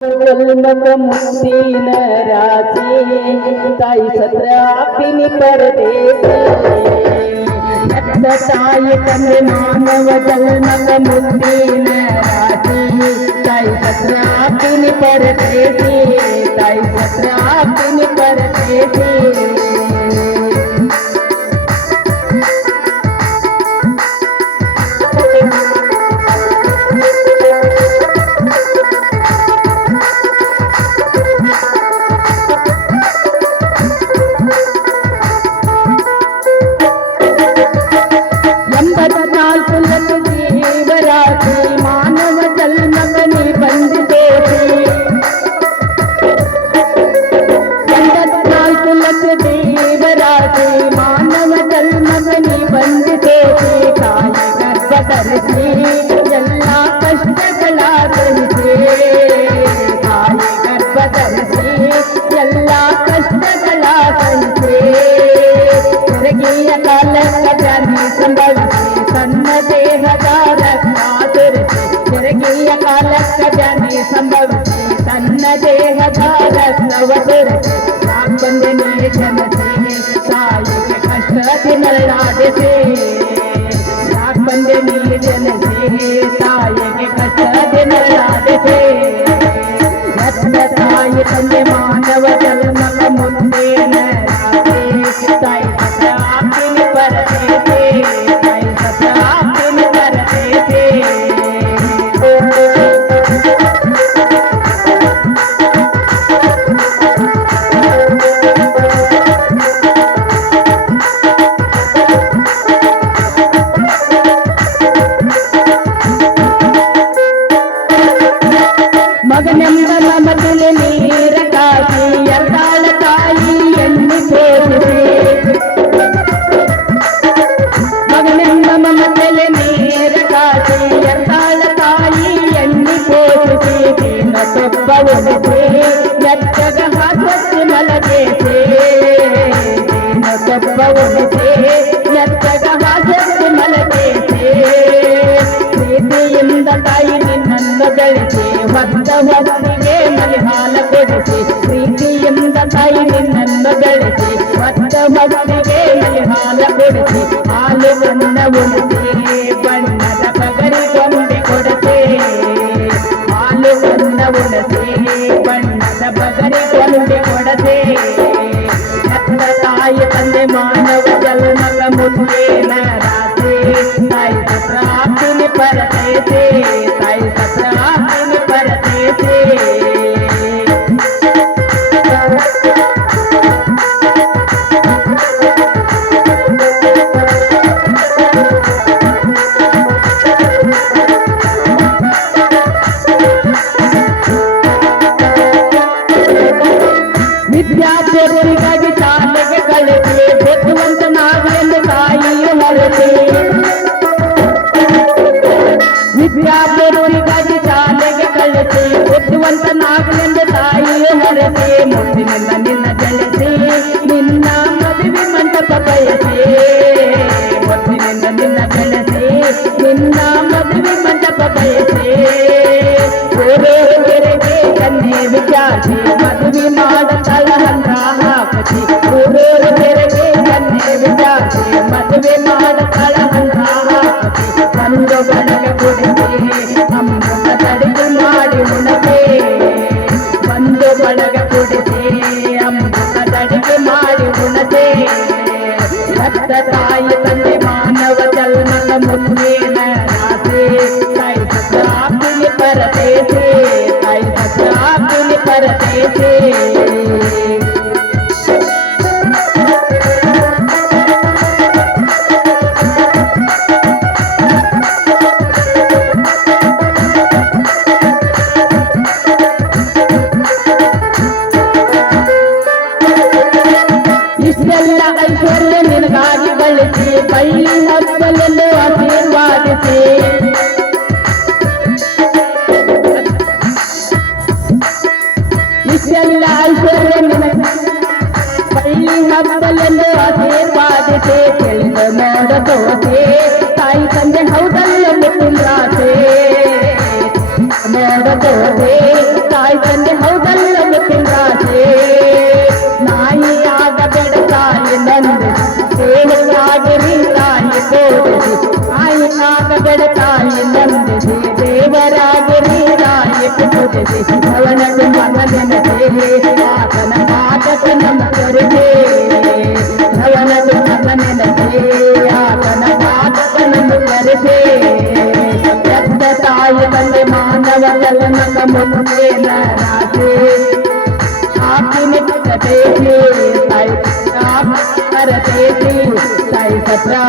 जन्मक मुक्तीन राजी ताई सत्रापिनी परदेसी ताई तंदे मानव जन्मक मुक्तीन राजी ताई सत्रापिनी परदेसी ताई सत्रापिनी परदेसी ಮಾನವ ಜನ್ಮಗನಿ ಬಂದಿದ್ದೇವೆ 84 ಲಕ್ಷ ದೇವರಾಜಿ ಮಾನವ ಜನ್ಮಗನಿ ಬಂದಿದ್ದೇವೆ ತಾಯಿ ಗರ್ಭ ಧರಿಸಿ ಎಲ್ಲ ಕಷ್ಟಗಳ ಸಹಿಸಿ ತಾಯಿ ಗರ್ಭ ಧರಿಸಿ ಎಲ್ಲ ಕಷ್ಟಗಳ ಸಹಿಸಿ ಹೊರಗಿಯ ಕಾಲಕ್ಕೆ ಜಾನಿ ಸಂಭವಿಸಿ ತನ್ನ ದೇಹದ ಜರಗಿಯ ಕಾಲಕ್ಕೆ ಜಾನಿ ಸಂಭವಿಸಿ ತನ್ನ ದೇಹದ ರತ್ನವ ತೊರೆಸಿ ಬಂದೆ ನೀ ಜನತೆ ತಾಯಿಗೆ ಕಷ್ಟದಿ ನರಳಾಡಿಸಿ ಬಂದೆ ನೀ ಜನತೆ ತಾಯಿಗೆ ಕಷ್ಟದಿ ನರಳಾಡಿಸಿ ತಾಯಿ ತಂದೆ ಮಾನವ ಜನ್ಮಕ ಮುಂದೆ ನರಾದೆ ತಾಯಿ ಸತ್ರಾಪಿನಿ ಪರದೇತೆ ತಾಯಿ ಸತ್ರಾಪಿನಿ ಪರದೇತೆ ಮಗನೆಂಬ ಮಮತೆಲೆ ನೀರ ಕಾಸಿ ಎರಡಾಳ ತಾಯಿ ಎಣ್ಣೆ ತೋರಿಸಿ ಮಗನೆಂಬ ಮಮತೆಲೆ ನೀರ ಕಾಸಿ ಎರಡಾಳ ತಾಯಿ ಎಣ್ಣೆ ತೋರಿಸಿ ದೀನ ಸೊಬ್ಬ ಒಲಿಸಿ ನೆಚ್ಚಗ ಹಾಸತ್ತು ಮಲಗೇಸಿ ದೀನ ಸೊಬ್ಬ ಒಲಿಸಿ ನೆಚ್ಚಗ ಹಾಸತ್ತು ಮಲಗೇಸಿ ಪ್ರೀತಿಯಿಂದ ತಾಯಿ ನಿನ್ನನ್ನು ಗಳಿಸಿ ಹೊತ್ತ ಹೊತ್ತಿಗೆ ಮಲಿಹಾಲ ಕೊಡಿಸಿ ಪ್ರೀತಿಯಿಂದ ತಾಯಿ ನಿನ್ನನ್ನು ಗಳಿಸಿ ಹೊತ್ತ ಹೊತ್ತಿಗೆ ಮಲಿಹಾಲ ಕೊಡಿಸಿ ಹಾಲು ಬಣ್ಣ ಉಳಿಸಿ ಬಣ್ಣದ ಪಗರಿ ಗೊಂಬೆ ಕೊಡಿಸಿ ಹಾಲು ಬಣ್ಣ ಉಳಿಸಿ ಬಣ್ಣದ ಪಗರಿ ಗೊಂಬೆ ಕೊಡದೆ ಹೆತ್ತ ತಾಯಿ ತಂದೆ ಮಾನವ ಜನ್ಮಕ ಮುಂದೆ ನರಾಸೆ ತಾಯಿ ಸತ್ರಾಪಿನಿ ಪರದೇತೆ ತಾಯಿ ಸತ್ರಾಪಿನಿ ಪರದೇತೆ ವಿದ್ಯಾರ್ಥಿಗಳಿಗಾಗಿ ಶಾಲೆಗೆ ಕಳಿಸಿ ಬುದ್ಧಿವಂತನಾಗಲೆಂದು ತಾಯಿಯು ಹೊರಸಿ ವಿದ್ಯಾರ್ಥಿಗಳಿಗಾಗಿ ಶಾಲೆಗೆ ಕಳಿಸಿ ಬುದ್ಧಿವಂತನಾಗಲೆಂದು ತಾಯಿಯು ಹೊರಸಿ ಮುತ್ತಿನಿಂದ ನಿನ್ನ ಜಳಿಸಿ ನಿನ್ನ ಮದುವೆ ಮಂಟಪ ಬಯಸಿ ಮುತ್ತಿನಿಂದ ನಿನ್ನ ಬೆಳೆಸಿ ನಿನ್ನ ಮದುವೆ ಮಂಟಪ ಬಯಸಿ ಊರೇರೆಗೆ ಕನ್ನೆ ವಿಚಾರಿಸಿ ಮದುವೆ ಮಾಡತಳ ಹಂದ್ರ ಹಾಕಿ ಊರೇರೆಗೆ ಕನ್ನೆ ವಿಚಾರಿಸಿ ಮದುವೆ ಮಾಡತಳ ಹಂದ್ರ ಹಾಕಿ ಒಂದು ಬಳಗ ಕುಡಿಸಿ ಅಮೃತ ತಡಿಗೆ ಮಾಡಿ ಉಣತೆ ಒಂದು ಬಳಗ ಕುಡಿಸಿ ಅಮೃತ ತಡಿಗೆ ಮಾಡಿ ಉಣತೆ ರಕ್ತ ತಾಯಿ ತಂದೆ ಮಾನವ ಜನ್ಮಕ ಮುಂದೆ ನರಾಸೆ ತಾಯಿ ಸತ್ರಾಪಿನಿ ಪರದೇತೆ ತಾಯಿ ಸತ್ರಾಪಿನಿ ಪರದೇತೆ ಇಷ್ಟೆಲ್ಲ ಐಶ್ವರ್ಯ ನಿನಗಾಗಿ ಬಳಸಿ ಬಳ್ಳಿ ಹಬ್ಬಲೆಂದು ಆಶೀರ್ವಾದಿಸಿ ಇಷ್ಟೆಲ್ಲ ಐಶ್ವರ್ಯ ಬಳ್ಳಿ ಹಬ್ಬಲೆಂದು ಆಶೀರ್ವಾದಿಸಿ ತಿಳಿದು ನೋಡ ತೋಸೆ ತಾಯಿ ತಂದೆ ಹೌದಲ್ಲ ಮಿಥುನ್ ರಾಸೆ ನೋಡಬೋದೆ ತಾಯಿ ತಂದೆ ಹೌದಲ್ಲ ಮುತ್ತಿಂದಾಸೆ ನಾಯಿಯಾಗಬೇಡ ತಾಯಿ ನಂದು ಸೇವೆಯಾಗಿರಿ ತಾಯಿ ತೋರಿಸಿ ನಾಯಿಯಾಗಬೇಡ ತಾಯಿ ನಂದಿಸಿ ದೇವರಾಗಿರಿ ತಾಯಿ ಪೂಜಿಸಿ ಅವನದು ಮಗನೆನಸೆ ಆತನ ಮಾತಕ ನಮ್ಮ ಕರೆದೆ ಅವನದು ಮಗನೆನಸೆ ಆತನ ಮಾತಕ ನಮ್ಮ ಕರೆದೆ ಎದ್ದ ತಾಯಿ ತಂದೆ ಮಾನವ ಕಲನಕ ಮುಂದೆ ನಾಸೆ आपकी ताई करते ताई सत्रा